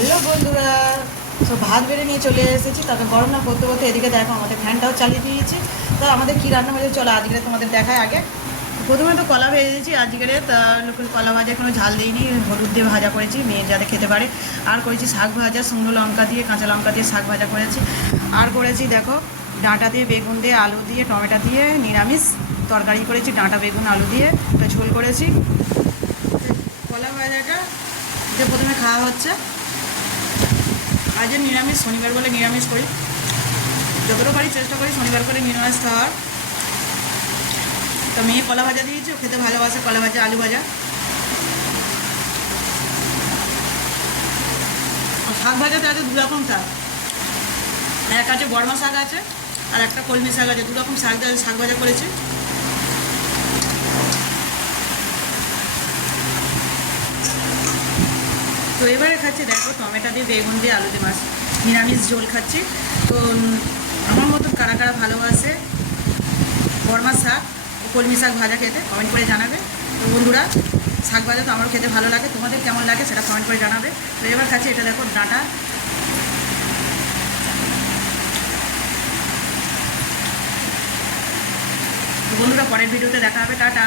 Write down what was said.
Hello বন্ধুরা, so ভাত বেড়ে নিয়ে চলে এসেছি। তাকে গরম না করতে করতে এদিকে দেখো আমাদের ফ্যানটাও চালিয়ে দিয়েছি। তো আমাদের কী রান্না হয়েছে চলো আজকে তোমাদের দেখায়। আগে প্রথমে তো কলা ভেজেছি আজকে। তা কলা ভাজা কোনো ঝাল দিইনি, হলুদ দিয়ে ভাজা করেছি মেয়ে যাতে খেতে পারে। আর করেছি শাক ভাজা, শুকনো লঙ্কা দিয়ে কাঁচা লঙ্কা দিয়ে শাক ভাজা করেছি। আর করেছি দেখো ডাঁটা দিয়ে বেগুন দিয়ে আলু দিয়ে টমেটো দিয়ে নিরামিষ তরকারি করেছি, ডাঁটা বেগুন আলু দিয়ে একটা ঝোল করেছি। কলা ভাজাটা যে প্রথমে খাওয়া হচ্ছে। আজ নিরামিষ, শনিবার বলে নিরামিষ করি, যতটা পারি চেষ্টা করি শনিবার করে নিরামিষ খাওয়ার। তো মেয়ে কলা ভাজা দিয়েছি, ও খেতে ভালোবাসে কলা ভাজা আলু ভাজা। শাক ভাজাতে আছে দু রকম শাক, এক আছে বর্মা শাক আছে আর একটা কলমি শাক আছে, দু রকম শাক শাক ভাজা করেছি। তো এবারে খাচ্ছি দেখো টমেটো দিয়ে বেগুন দিয়ে আলু দিয়ে মাছ নিরামিষ ঝোল খাচ্ছি। তো আমার মতন কারা কারা ভালোবাসে বর্মা শাক ও কলমি শাক ভাজা খেতে কমেন্ট করে জানাবে। তো বন্ধুরা, শাক ভাজা তো আমারও খেতে ভালো লাগে, তোমাদের কেমন লাগে সেটা কমেন্ট করে জানাবে। তো এবার খাচ্ছি এটা দেখো ডাঁটা। বন্ধুরা পরের ভিডিওতে দেখা হবে, টাটা।